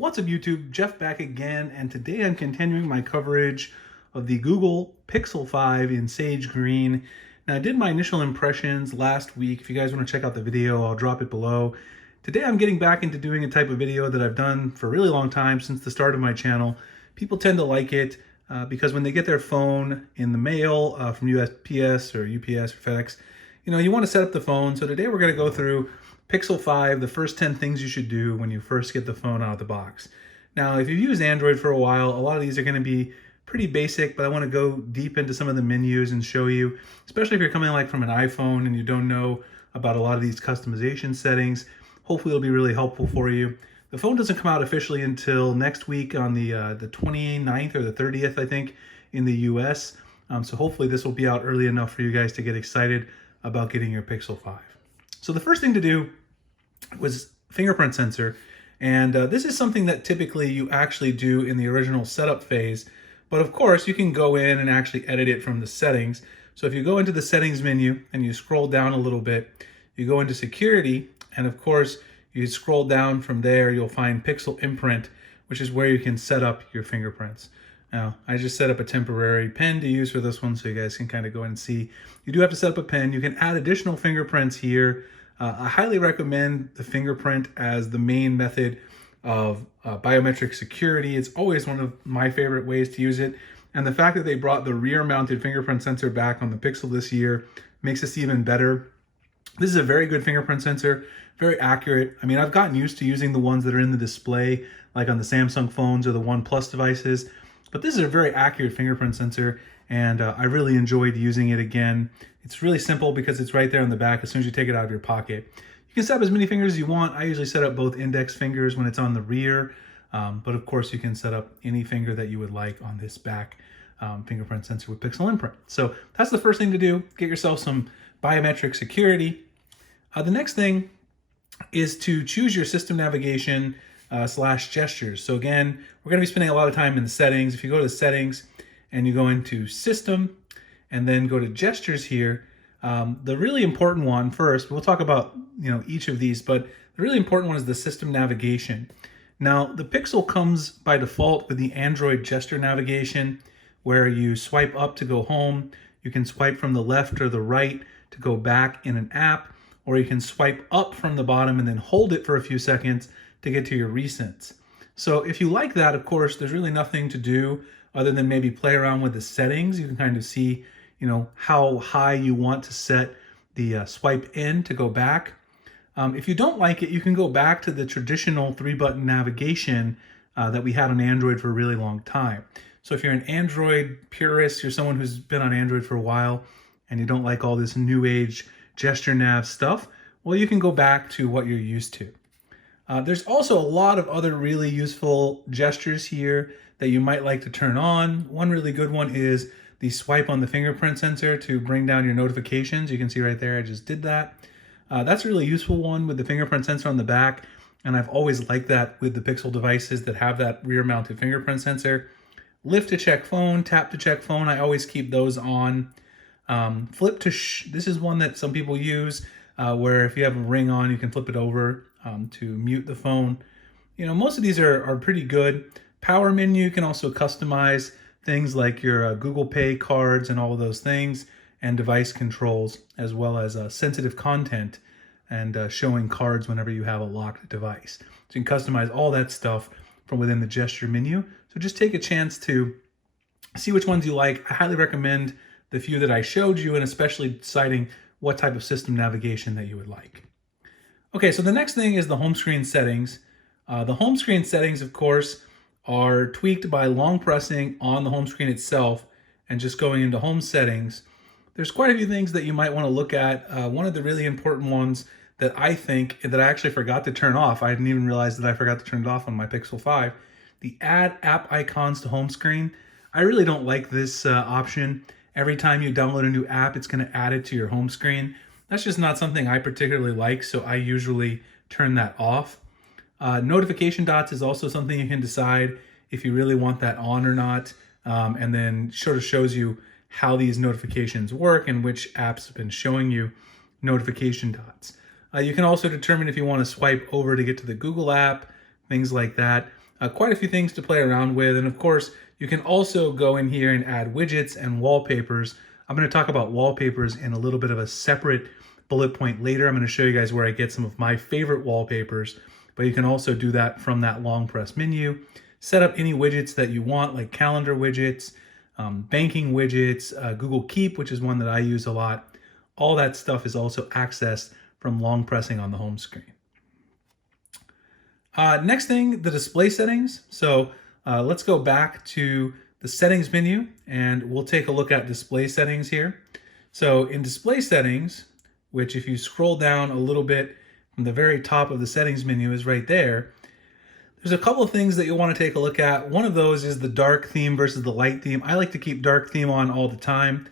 What's up YouTube, Jeff back again, and today I'm continuing my coverage of the Google Pixel 5 in Sage Green. Now I did my initial impressions last week. If you guys want to check out the video, I'll drop it below. Today I'm getting back into doing a type of video that I've done for a really long time, since the start of my channel. People tend to like it because when they get their phone in the mail from USPS or UPS or FedEx, you want to set up the phone. So today we're going to go through Pixel 5, the first 10 things you should do when you first get the phone out of the box. Now, if you've used Android for a while, a lot of these are going to be pretty basic, but I want to go deep into some of the menus and show you, especially if you're coming like from an iPhone and you don't know about a lot of these customization settings. Hopefully it'll be really helpful for you. The phone doesn't come out officially until next week on the 29th or the 30th, I think, in the US. So hopefully this will be out early enough for you guys to get excited about getting your Pixel 5. So the first thing to do was fingerprint sensor, and this is something that typically you actually do in the original setup phase, but of course you can go in and actually edit it from the settings. So if you go into the settings menu and you scroll down a little bit, you go into security, and of course you scroll down from there, you'll find pixel imprint, which is where you can set up your fingerprints. Now, I just set up a temporary pen to use for this one so you guys can kind of go and see. You do have to set up a pen. You can add additional fingerprints here. I highly recommend the fingerprint as the main method of biometric security. It's always one of my favorite ways to use it. And the fact that they brought the rear-mounted fingerprint sensor back on the Pixel this year makes this even better. This is a very good fingerprint sensor, very accurate. I mean, I've gotten used to using the ones that are in the display, like on the Samsung phones or the OnePlus devices. But this is a very accurate fingerprint sensor, and I really enjoyed using it again. It's really simple because it's right there on the back as soon as you take it out of your pocket. You can set up as many fingers as you want. I usually set up both index fingers when it's on the rear, but of course you can set up any finger that you would like on this back fingerprint sensor with pixel imprint. So that's the first thing to do. Get yourself some biometric security. The next thing is to choose your system navigation / gestures. So again, we're going to be spending a lot of time in the settings. If you go to the settings and you go into system and then go to gestures here, the really important one first, we'll talk about each of these, but the really important one is the system navigation. Now, the Pixel comes by default with the Android gesture navigation, where you swipe up to go home, you can swipe from the left or the right to go back in an app, or you can swipe up from the bottom and then hold it for a few seconds to get to your recents. So if you like that, of course, there's really nothing to do other than maybe play around with the settings. You can kind of see, how high you want to set the swipe in to go back. If you don't like it, you can go back to the traditional 3-button navigation that we had on Android for a really long time. So if you're an Android purist, you're someone who's been on Android for a while, and you don't like all this new age gesture nav stuff, well, you can go back to what you're used to. There's also a lot of other really useful gestures here that you might like to turn on. One really good one is the swipe on the fingerprint sensor to bring down your notifications. You can see right there, I just did that. That's a really useful one with the fingerprint sensor on the back, and I've always liked that with the Pixel devices that have that rear-mounted fingerprint sensor. Lift to check phone, tap to check phone, I always keep those on. Flip to this is one that some people use, where if you have a ring on, you can flip it over to mute the phone. Most of these are pretty good. Power menu, you can also customize things like your Google Pay cards and all of those things, and device controls, as well as sensitive content and showing cards whenever you have a locked device. So you can customize all that stuff from within the gesture menu. So just take a chance to see which ones you like. I highly recommend the few that I showed you, and especially deciding what type of system navigation that you would like. Okay, so the next thing is the home screen settings. The home screen settings, of course, are tweaked by long pressing on the home screen itself and just going into home settings. There's quite a few things that you might want to look at. One of the really important ones that I think that I actually forgot to turn off, I didn't even realize that I forgot to turn it off on my Pixel 5, the add app icons to home screen. I really don't like this option. Every time you download a new app, it's going to add it to your home screen. That's just not something I particularly like, so I usually turn that off. Notification dots is also something you can decide if you really want that on or not, and then sort of shows you how these notifications work and which apps have been showing you notification dots. You can also determine if you want to swipe over to get to the Google app, things like that. quite a few things to play around with. And of course, you can also go in here and add widgets and wallpapers. I'm going to talk about wallpapers in a little bit of a separate bullet point later. I'm going to show you guys where I get some of my favorite wallpapers, but you can also do that from that long press menu. Set up any widgets that you want, like calendar widgets, banking widgets, Google Keep, which is one that I use a lot. All that stuff is also accessed from long pressing on the home screen. Next thing, the display settings. So let's go back to the settings menu and we'll take a look at display settings here. So in display settings, which if you scroll down a little bit from the very top of the settings menu is right there, there's a couple of things that you'll want to take a look at. One of those is the dark theme versus the light theme. I like to keep dark theme on all the time.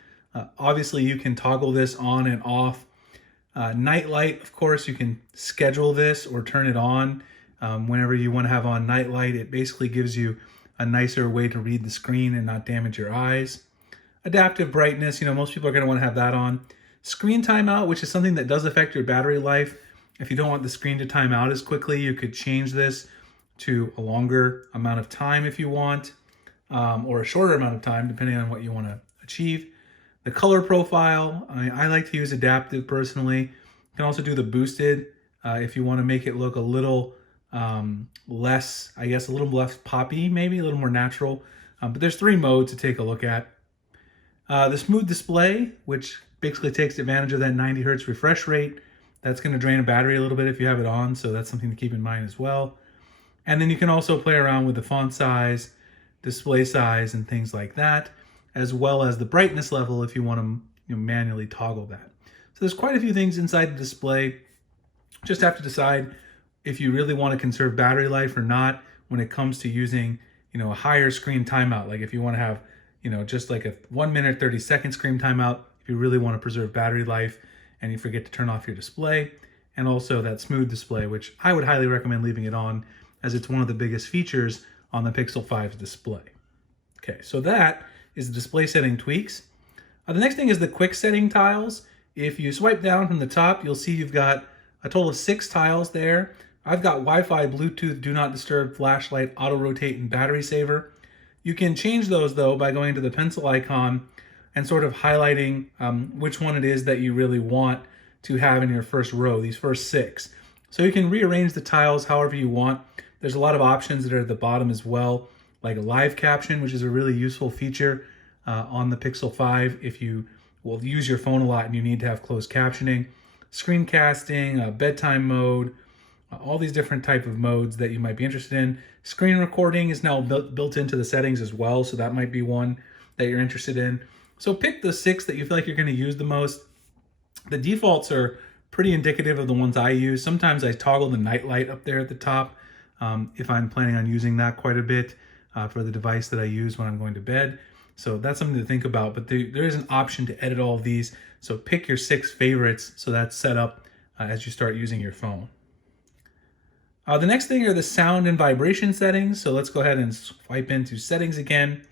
Obviously, you can toggle this on and off. Night light, of course, you can schedule this or turn it on whenever you want to have on night light. It basically gives you a nicer way to read the screen and not damage your eyes. Adaptive brightness, most people are going to want to have that on. Screen timeout, which is something that does affect your battery life. If you don't want the screen to time out as quickly, you could change this to a longer amount of time if you want, or a shorter amount of time, depending on what you want to achieve. The color profile, I like to use adaptive personally. You can also do the boosted if you want to make it look a little less, I guess, a little less poppy, maybe a little more natural. But there's 3 modes to take a look at. The smooth display, which basically takes advantage of that 90 hertz refresh rate. That's going to drain a battery a little bit if you have it on, so that's something to keep in mind as well. And then you can also play around with the font size, display size, and things like that, as well as the brightness level if you want to manually toggle that. So there's quite a few things inside the display. Just have to decide if you really want to conserve battery life or not when it comes to using, a higher screen timeout. Like if you want to have, just like a 1 minute, 30 second screen timeout, if you really want to preserve battery life and you forget to turn off your display, and also that smooth display, which I would highly recommend leaving it on as it's one of the biggest features on the Pixel 5's display. Okay, so that is the display setting tweaks. The next thing is the quick setting tiles. If you swipe down from the top, you'll see you've got a total of 6 tiles there. I've got Wi-Fi, Bluetooth, Do Not Disturb, Flashlight, Auto Rotate, and Battery Saver. You can change those though by going to the pencil icon and sort of highlighting which one it is that you really want to have in your first row, these first 6. So you can rearrange the tiles however you want. There's a lot of options that are at the bottom as well, like a live caption, which is a really useful feature on the Pixel 5 if you will use your phone a lot and you need to have closed captioning. Screencasting, bedtime mode, all these different type of modes that you might be interested in. Screen recording is now built into the settings as well, so that might be one that you're interested in. So pick the 6 that you feel like you're going to use the most. The defaults are pretty indicative of the ones I use. Sometimes I toggle the night light up there at the top if I'm planning on using that quite a bit for the device that I use when I'm going to bed. So that's something to think about, but there is an option to edit all of these. So pick your 6 favorites so that's set up as you start using your phone. The next thing are the sound and vibration settings. So let's go ahead and swipe into settings again,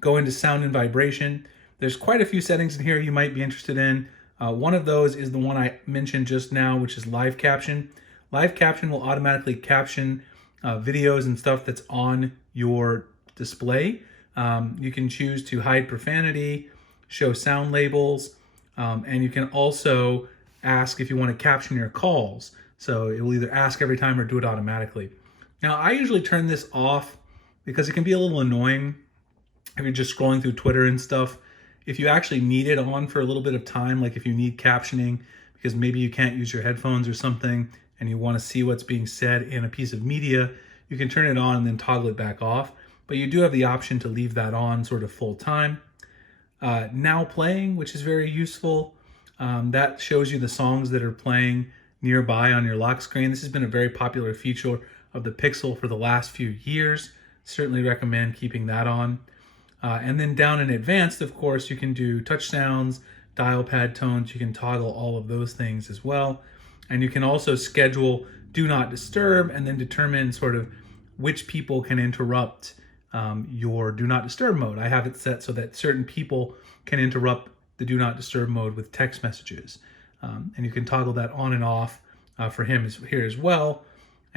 go into sound and vibration. There's quite a few settings in here you might be interested in. One of those is the one I mentioned just now, which is live caption. Live caption will automatically caption videos and stuff that's on your display. You can choose to hide profanity, show sound labels, and you can also ask if you want to caption your calls. So it will either ask every time or do it automatically. Now, I usually turn this off because it can be a little annoying if you're just scrolling through Twitter and stuff. If you actually need it on for a little bit of time, like if you need captioning because maybe you can't use your headphones or something and you want to see what's being said in a piece of media, you can turn it on and then toggle it back off. But you do have the option to leave that on sort of full time. Now playing, which is very useful. That shows you the songs that are playing nearby on your lock screen. This has been a very popular feature of the Pixel for the last few years. Certainly recommend keeping that on. And then down in advanced, of course, you can do touch sounds, dial pad tones. You can toggle all of those things as well. And you can also schedule do not disturb and then determine sort of which people can interrupt your do not disturb mode. I have it set so that certain people can interrupt the do not disturb mode with text messages. And you can toggle that on and off for him here as well.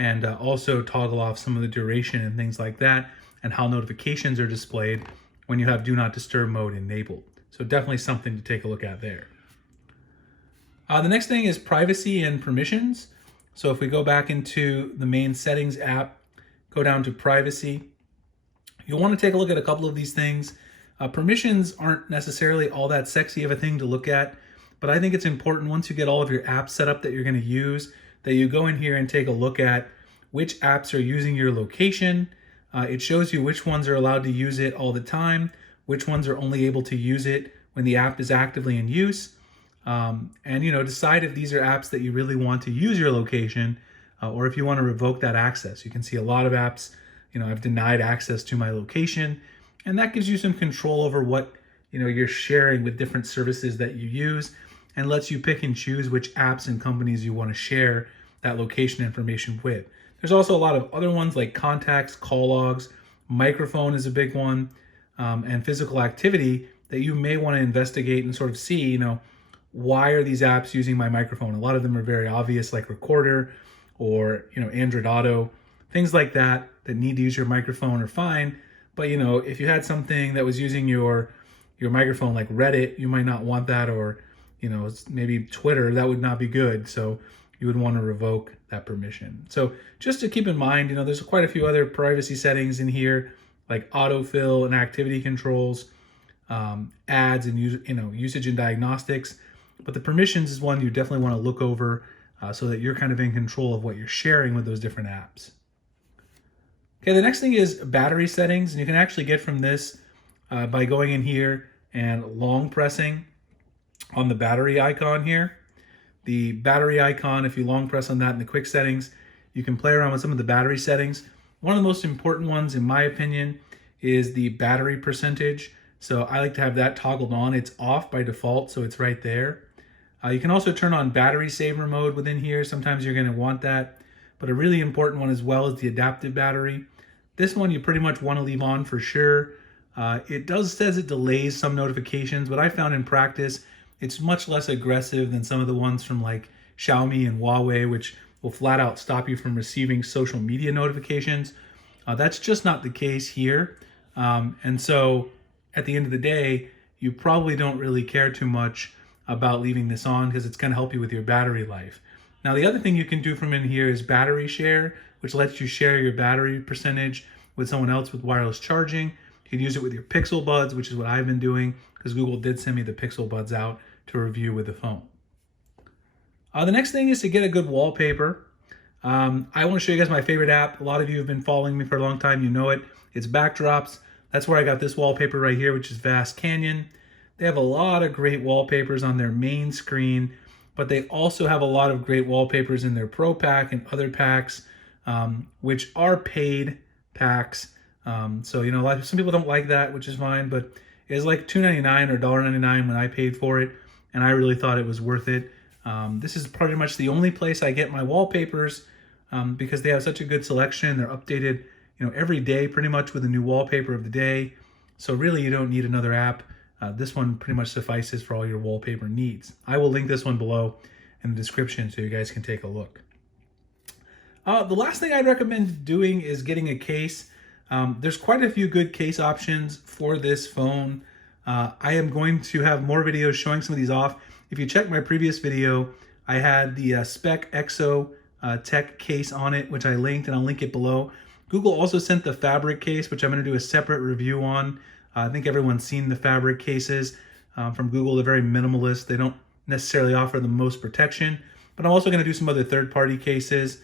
and also toggle off some of the duration and things like that, and how notifications are displayed when you have Do Not Disturb mode enabled. So definitely something to take a look at there. The next thing is privacy and permissions. So if we go back into the main settings app, go down to privacy, you'll want to take a look at a couple of these things. Permissions aren't necessarily all that sexy of a thing to look at, but I think it's important once you get all of your apps set up that you're going to use, that you go in here and take a look at which apps are using your location. It shows you which ones are allowed to use it all the time, which ones are only able to use it when the app is actively in use. And decide if these are apps that you really want to use your location, or if you want to revoke that access. You can see a lot of apps, I've denied access to my location, and that gives you some control over what you're sharing with different services that you use, and lets you pick and choose which apps and companies you want to share that location information with. There's also a lot of other ones like contacts, call logs, microphone is a big one, and physical activity that you may want to investigate and sort of see, why are these apps using my microphone? A lot of them are very obvious, like Recorder or Android Auto, things like that need to use your microphone are fine. But if you had something that was using your microphone like Reddit, you might not want that, or maybe Twitter, that would not be good. So you would want to revoke that permission. So just to keep in mind, there's quite a few other privacy settings in here, like autofill and activity controls, ads and usage and diagnostics. But the permissions is one you definitely want to look over so that you're kind of in control of what you're sharing with those different apps. Okay, the next thing is battery settings, and you can actually get from this by going in here and long pressing on the battery icon here. The battery icon, if you long press on that in the quick settings, you can play around with some of the battery settings. One of the most important ones, in my opinion, is the battery percentage. So I like to have that toggled on. It's off by default, so it's right there. You can also turn on battery saver mode within here. Sometimes you're going to want that. But a really important one as well is the adaptive battery. This one you pretty much want to leave on for sure. It says it delays some notifications, but I found in practice it's much less aggressive than some of the ones from like Xiaomi and Huawei, which will flat out stop you from receiving social media notifications. That's just not the case here. And so at the end of the day, you probably don't really care too much about leaving this on because it's going to help you with your battery life. Now, the other thing you can do from in here is battery share, which lets you share your battery percentage with someone else with wireless charging. You can use it with your Pixel Buds, which is what I've been doing because Google did send me the Pixel Buds out to review with the phone. The next thing is to get a good wallpaper. I want to show you guys my favorite app. A lot of you have been following me for a long time. You know it. It's Backdrops. That's where I got this wallpaper right here, which is Vast Canyon. They have a lot of great wallpapers on their main screen, but they also have a lot of great wallpapers in their Pro Pack and other packs, which are paid packs. So, some people don't like that, which is fine, but it's like $2.99 or $1.99 when I paid for it, and I really thought it was worth it. This is pretty much the only place I get my wallpapers because they have such a good selection. They're updated, every day pretty much with a new wallpaper of the day. So really, you don't need another app. This one pretty much suffices for all your wallpaper needs. I will link this one below in the description so you guys can take a look. The last thing I'd recommend doing is getting a case. There's quite a few good case options for this phone. I am going to have more videos showing some of these off. If you check my previous video, I had the Spec Exo Tech case on it, which I linked, and I'll link it below. Google also sent the fabric case, which I'm going to do a separate review on. I think everyone's seen the fabric cases from Google. They're very minimalist. They don't necessarily offer the most protection, but I'm also going to do some other third-party cases.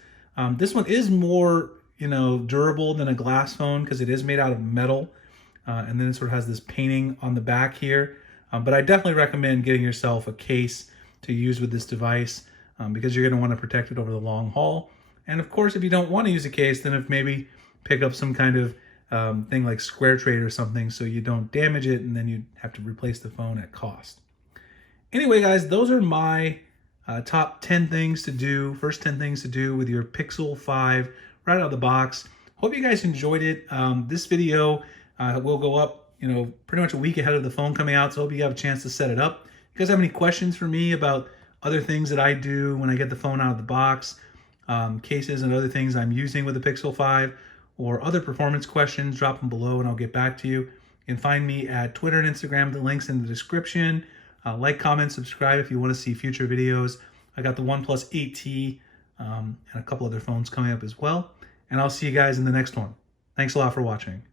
This one is more, durable than a glass phone because it is made out of metal, and then it sort of has this painting on the back here. But I definitely recommend getting yourself a case to use with this device because you're going to want to protect it over the long haul. And of course, if you don't want to use a case, then maybe pick up some kind of thing like Square Trade or something so you don't damage it and then you have to replace the phone at cost. Anyway, guys, those are my top 10 things to do, first 10 things to do with your Pixel 5 right out of the box. Hope you guys enjoyed it. This video will go up, pretty much a week ahead of the phone coming out, so I hope you have a chance to set it up. If you guys have any questions for me about other things that I do when I get the phone out of the box, cases and other things I'm using with the Pixel 5, or other performance questions, drop them below and I'll get back to you. You can find me at Twitter and Instagram, the links in the description. Like, comment, subscribe if you want to see future videos. I got the OnePlus 8T and a couple other phones coming up as well. And I'll see you guys in the next one. Thanks a lot for watching.